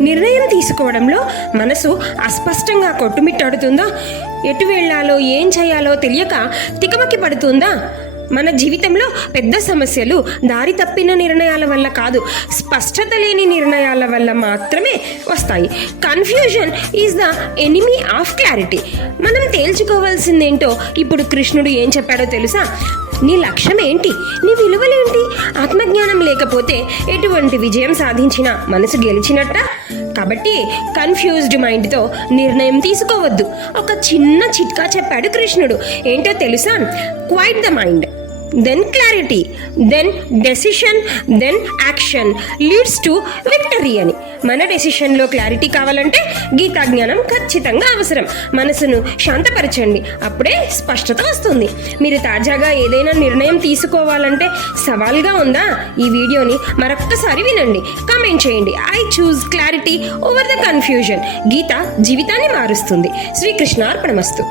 నిర్ణయం తీసుకోవడంలో మనసు అస్పష్టంగా కొట్టుమిట్టాడుతుందా? ఎటు వెళ్ళాలో ఏం చేయాలో తెలియక తికమకి పడుతుందా మన జీవితంలో పెద్ద సమస్యలు దారి తప్పిన నిర్ణయాల వల్ల కాదు స్పష్టత లేని నిర్ణయాల వల్ల మాత్రమే వస్తాయి. Confusion is the enemy of clarity. మనం తేల్చుకోవాల్సిందేంటో ఇప్పుడు కృష్ణుడు ఏం చెప్పాడో తెలుసా? నీ లక్ష్యం ఏంటి నీ విలువలేంటి ఆత్మజ్ఞానం లేకపోతే ఎటువంటి విజయం సాధించినా మనసు గెలిచినట్ట? కాబట్టి కన్ఫ్యూజ్డ్ మైండ్తో నిర్ణయం తీసుకోవద్దు. ఒక చిన్న చిట్కా చెప్పాడు కృష్ణుడు. ఏంటో తెలుసా? Quiet the mind then clarity then decision then action leads to victory అని. మన డెసిషన్లో క్లారిటీ కావాలంటే గీతా జ్ఞానం ఖచ్చితంగా అవసరం. మనసును శాంతపరచండి. అప్పుడే స్పష్టత వస్తుంది. మీరు తాజాగా ఏదైనా నిర్ణయం తీసుకోవాలంటే సవాల్గా ఉందా? ఈ వీడియోని మరొక్కసారి వినండి. కామెంట్ చేయండి. I choose clarity over the confusion Gita జీవితాన్ని మారుస్తుంది. శ్రీకృష్ణ అర్పణమస్తు